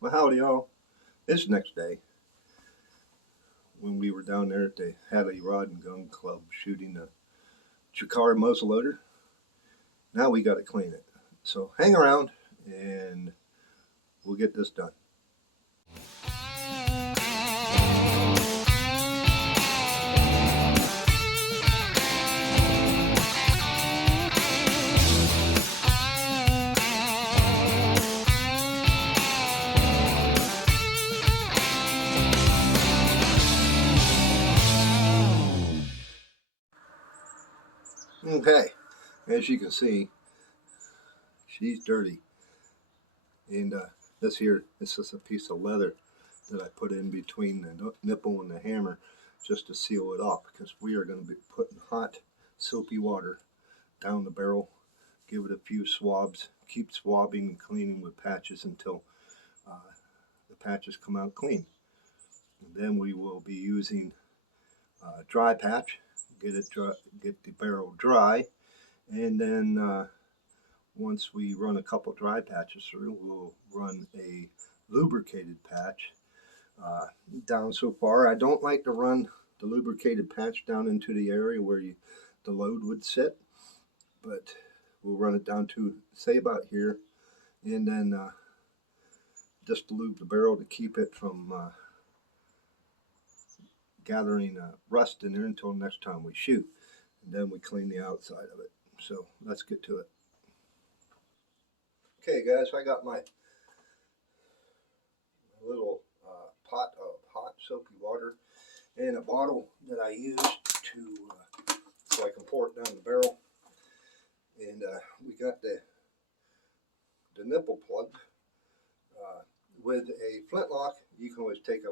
Well, howdy, y'all. It's next day when we were down there at the Hadley Rod and Gun Club shooting a Chikara muzzleloader. Now we got to clean it. So hang around and we'll get this done. Okay, as you can see, she's dirty. And this is a piece of leather that I put in between the nipple and the hammer just to seal it off, because we are going to be putting hot soapy water down the barrel. Give it a few swabs, keep swabbing and cleaning with patches until the patches come out clean. And then we will be using dry patch, get the barrel dry, and then once we run a couple dry patches through, we'll run a lubricated patch down so far. I don't like to run the lubricated patch down into the area where the load would sit, but we'll run it down to say about here, and then just lube the barrel to keep it from gathering rust in there until next time we shoot. And then we clean the outside of it. So let's get to it. Okay guys, I got my little pot of hot soapy water and a bottle that I use to so I can pour it down the barrel. And we got the nipple plug with a flintlock. You can always take a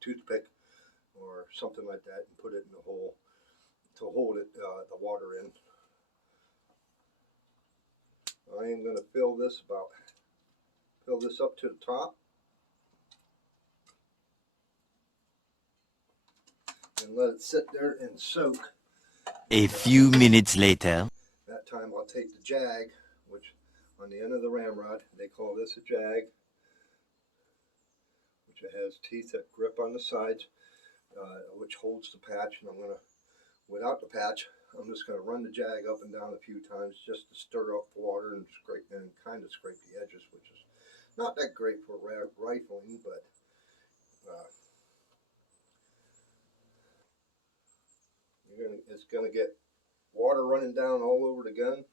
toothpick or something like that and put it in the hole to hold it the water in. I am going to fill this up to the top and let it sit there and soak. A few minutes later. That time I'll take the jag, which on the end of the ramrod, they call this a jag, which it has teeth that grip on the sides, which holds the patch. And I'm going to, without the patch, I'm just going to run the jag up and down a few times just to stir up the water and kind of scrape the edges, which is not that great for rifling, but it's going to get water running down all over the gun.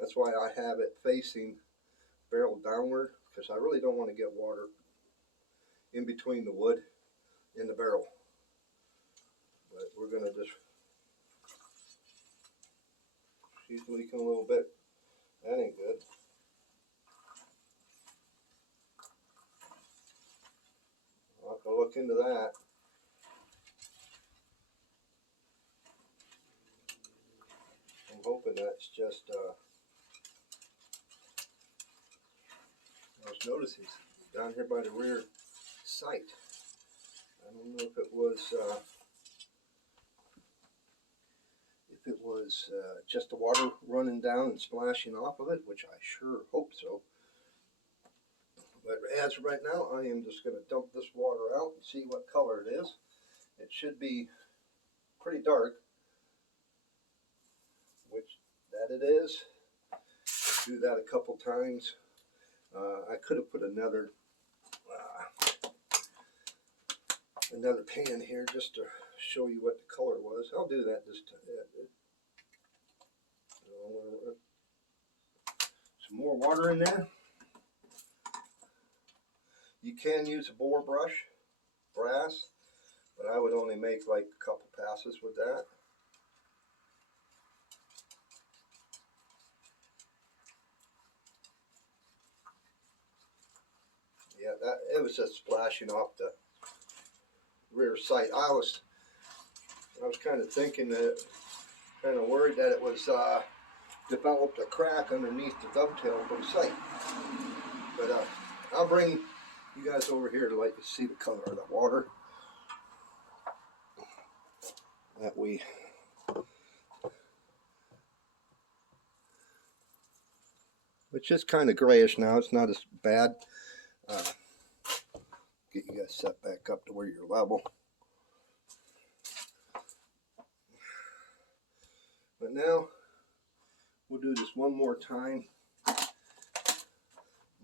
That's why I have it facing barrel downward, because I really don't want to get water in between the wood and the barrel. But we're going to just, she's leaking a little bit. That ain't good. I'll have to look into that. I'm hoping that's just, I was noticing down here by the rear sight. I don't know if it was just the water running down and splashing off of it, which I sure hope so. But as of right now, I am just going to dump this water out and see what color it is. It should be pretty dark, which that it is. Do that a couple times. I could have put another pan here just to show you what the color was. I'll do that this time. Some more water in there. You can use a bore brush, brass, but I would only make like a couple passes with that. Yeah, it was just splashing off the rear sight. I was kind of thinking that, kind of worried that it was developed a crack underneath the dovetail of the sight. But I'll bring you guys over here to let you see the color of the water. That which is kind of grayish now. It's not as bad. Get you guys set back up to where you're level. But now we'll do this one more time. I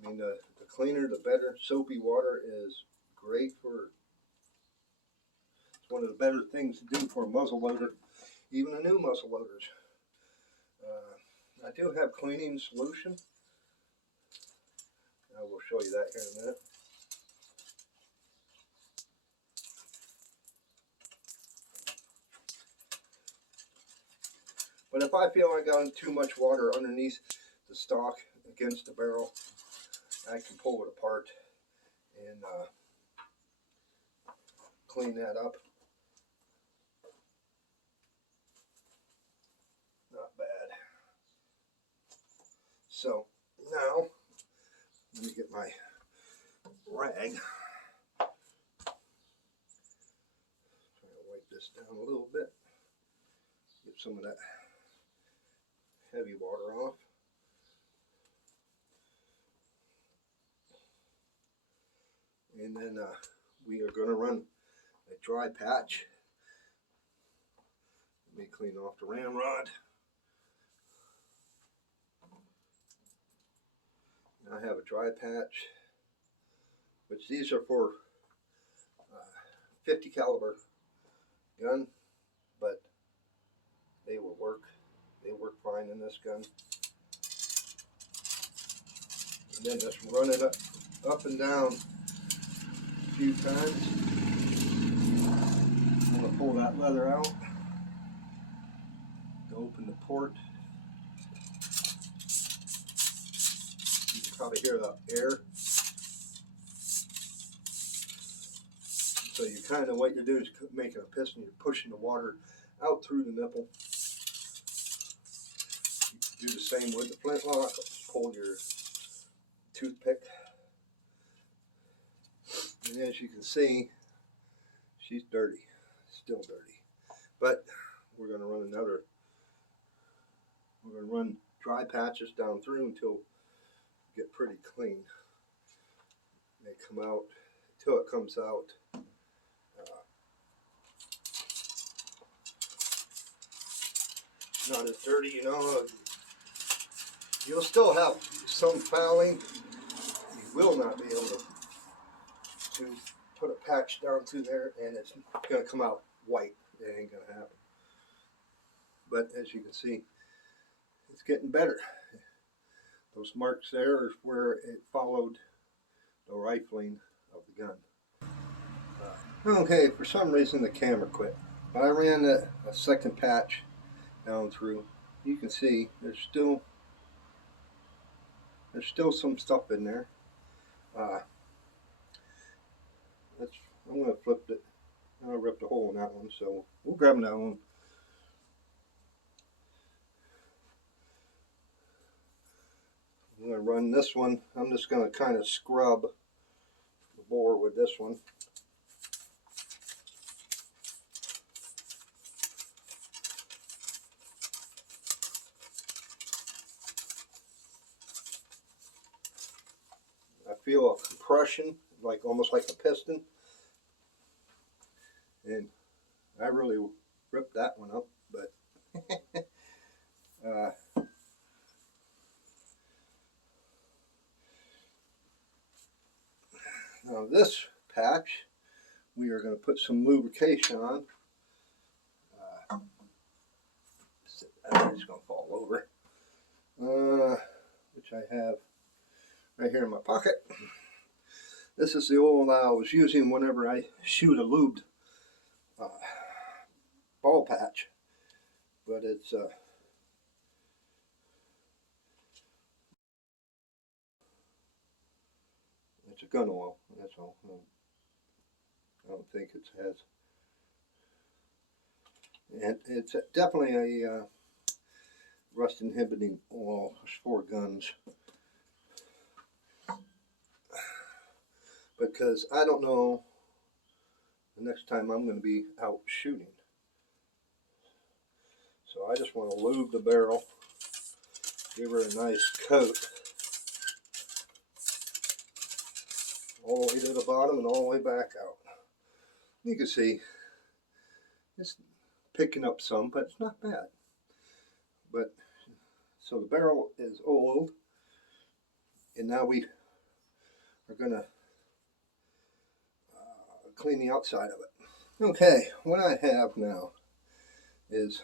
mean, the cleaner, the better. Soapy water is great for. It's one of the better things to do for a muzzle loader, even the new muzzle loaders. I do have cleaning solution. I will show you that here in a minute. But if I feel I got too much water underneath the stock against the barrel, I can pull it apart and clean that up. Not bad. So now, let me get my rag. Try to wipe this down a little bit. Get some of that heavy water off. And then we are going to run a dry patch. Let me clean off the ramrod. I have a dry patch, which these are for 50 caliber gun, but they will work. They work fine in this gun. And then just run it up and down a few times. I'm going to pull that leather out. Open the port. You can probably hear the air. So you kind of, what you're doing is making a piston. You're pushing the water out through the nipple. You do the same with the flintlock. Pull your toothpick. And as you can see, she's dirty. Still dirty. But we're going to run another. We're going to run dry patches down through until we get pretty clean. They come out, until it comes out. Not as dirty, you know. You'll still have some fouling. You will not be able to put a patch down through there and it's going to come out white. It ain't going to happen. But as you can see, it's getting better. Those marks there are where it followed the rifling of the gun. Okay, for some reason the camera quit. But I ran a second patch down through. You can see there's still some stuff in there. I'm going to flip it. I ripped a hole in that one, so we'll grab another one. I'm going to run this one. I'm just going to kind of scrub the bore with this one. I feel a compression, like almost like a piston. And I really ripped that one up, but now this patch, we are going to put some lubrication on. It's going to fall over, which I have right here in my pocket. This is the oil I was using whenever I shoot a lubed ball patch, but it's a gun oil, that's all. I don't think it has, and it's definitely a rust inhibiting oil for guns, because I don't know the next time I'm going to be out shooting. So I just want to lube the barrel, give her a nice coat. all the way to the bottom and all the way back out. You can see it's picking up some, but it's not bad. But so the barrel is oiled, and now we are going to clean the outside of it. Okay, what I have now is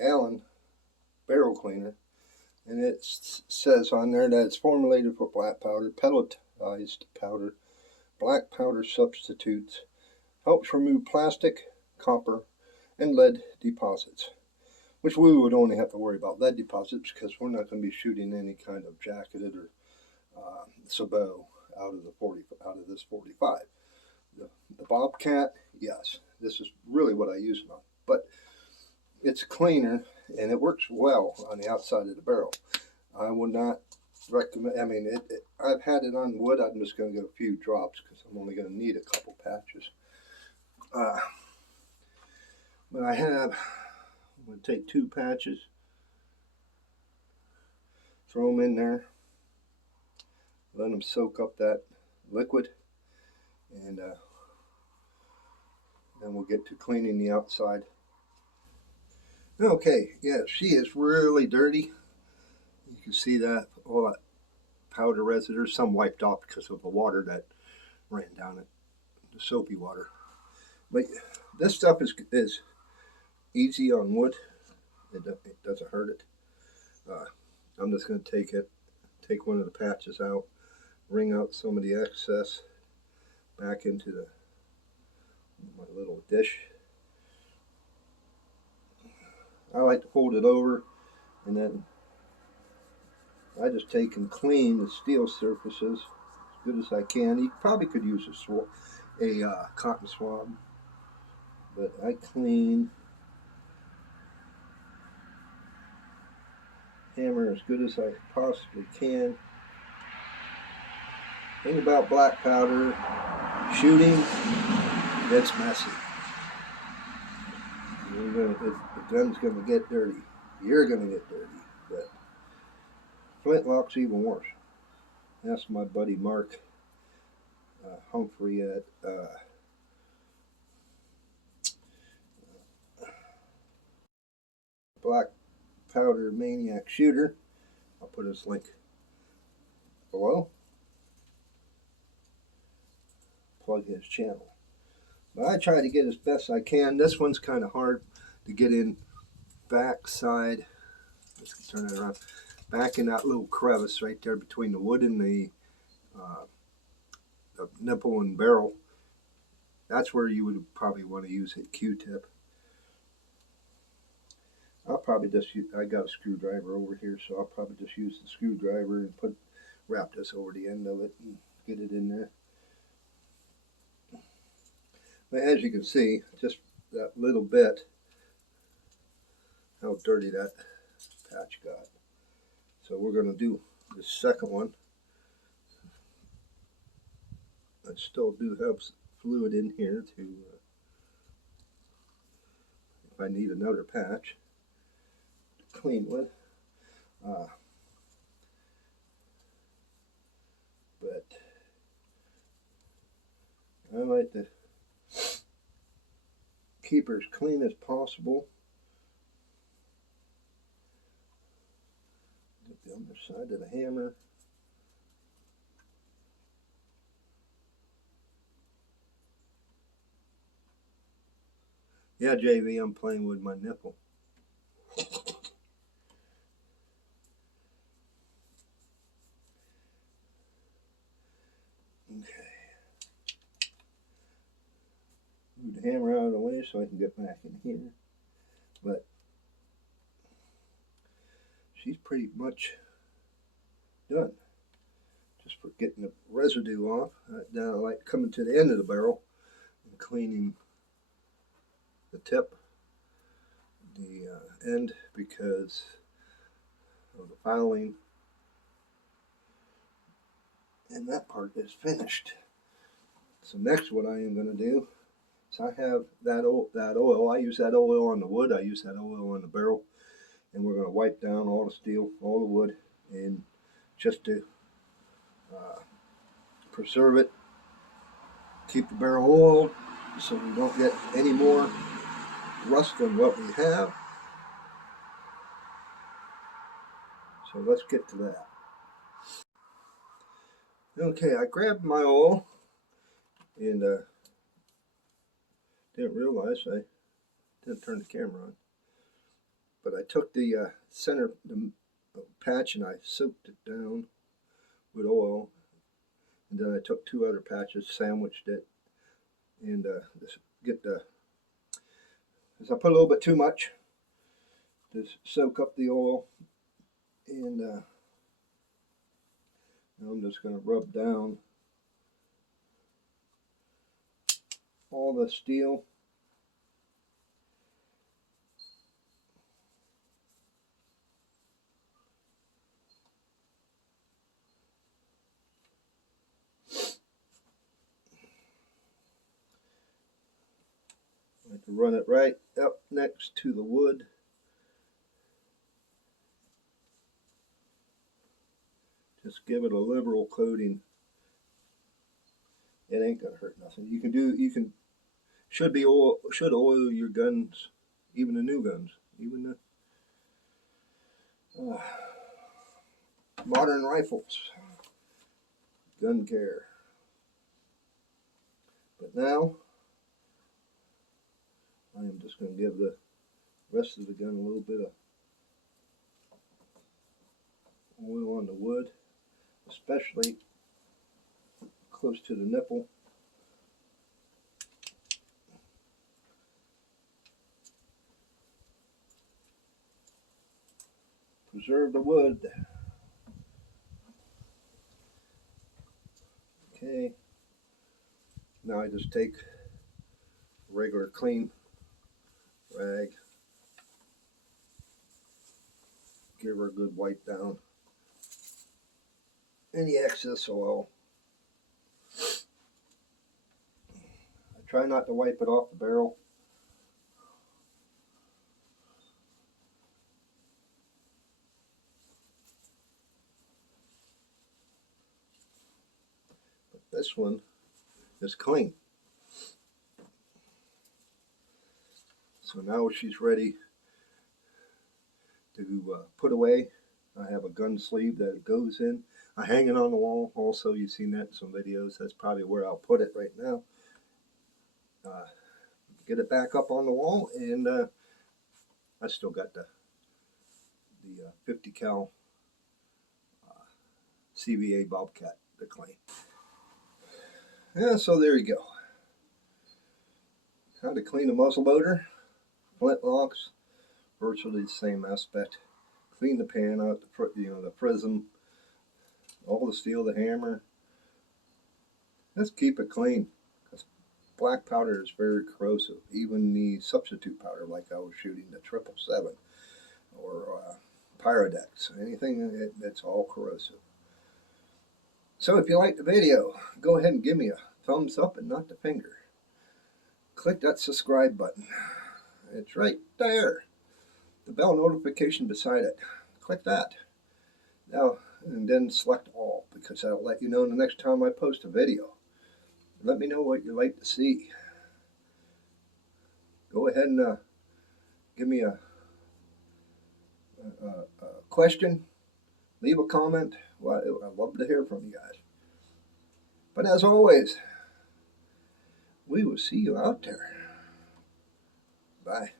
Allen barrel cleaner, and it says on there that it's formulated for black powder, pelletized powder, black powder substitutes, helps remove plastic, copper, and lead deposits, which we would only have to worry about lead deposits because we're not going to be shooting any kind of jacketed or sabot out of this 45. The Bobcat, yes, this is really what I use it on, but it's cleaner and it works well on the outside of the barrel. I would not recommend. I mean, I've had it on wood. I'm just going to get a few drops because I'm only going to need a couple patches. But I'm going to take 2 patches, throw them in there, let them soak up that liquid, and then we'll get to cleaning the outside. Okay, yeah, she is really dirty. You can see that, all that powder residue, some wiped off because of the water that ran down it, the soapy water. But this stuff is easy on wood. It doesn't hurt it. I'm just going to take one of the patches out, wring out some of the excess back into my little dish. I like to fold it over, and then I just take and clean the steel surfaces as good as I can. You probably could use a cotton swab, but I clean, hammer as good as I possibly can. Thing about black powder shooting, it's messy. The gun's going to get dirty. You're going to get dirty. But flintlock's even worse. That's my buddy Mark Humphrey at Black Powder Maniac Shooter. I'll put his link below. Plug his channel. But I try to get as best I can. This one's kind of hard to get in backside. Let's turn it around. Back in that little crevice right there between the wood and the nipple and barrel. That's where you would probably want to use a Q-tip. I'll probably just use, I got a screwdriver over here, so I'll probably just use the screwdriver and wrap this over the end of it and get it in there. But as you can see, just that little bit, how dirty that patch got. So we're going to do the second one. I still do have fluid in here to, if I need another patch to clean with. But I like to keep her as clean as possible. Get the underside of the hammer. Yeah, JV, I'm playing with my nipple. Okay. Move the hammer out of the way so I can get back in here. But she's pretty much done. Just for getting the residue off. Now I like coming to the end of the barrel and cleaning the tip, the end, because of the fouling. And that part is finished. So next what I am going to do is I have that oil. I use that oil on the wood. I use that oil on the barrel. And we're going to wipe down all the steel, all the wood, and just to preserve it, keep the barrel oiled so we don't get any more rust than what we have. So let's get to that. Okay, I grabbed my oil and didn't realize I didn't turn the camera on. But I took the center patch and I soaked it down with oil. And then I took 2 other patches, sandwiched it, and as I put a little bit too much to soak up the oil, and now I'm just going to rub down all the steel. I like to run it right up next to the wood. Just give it a liberal coating. It ain't gonna hurt nothing. Should oil your guns, even the new guns, even the modern rifles. Gun care. But now I am just going to give the rest of the gun a little bit of oil on the wood, especially close to the nipple. Preserve the wood. Okay, now I just take a regular clean rag, give her a good wipe down any excess oil. I try not to wipe it off the barrel. But this one is clean. So now she's ready to put away. I have a gun sleeve that it goes in. I hang it on the wall. Also, you've seen that in some videos. That's probably where I'll put it right now. Get it back up on the wall, and I still got the 50 cal CVA Bobcat to clean. Yeah, so there you go. How to clean a muzzleloader. Flintlocks, virtually the same aspect. Clean the pan out, the prism, all the steel, the hammer. Just keep it clean. Black powder is very corrosive. Even the substitute powder, like I was shooting the 777 or Pyrodex, anything that's all corrosive. So if you like the video, go ahead and give me a thumbs up and not the finger. Click that subscribe button. It's right there. The bell notification beside it. Click that. Now, and then select all, because that'll let you know the next time I post a video. Let me know what you'd like to see. Go ahead and give me a question. Leave a comment. Well, I'd love to hear from you guys. But as always, we will see you out there. Bye.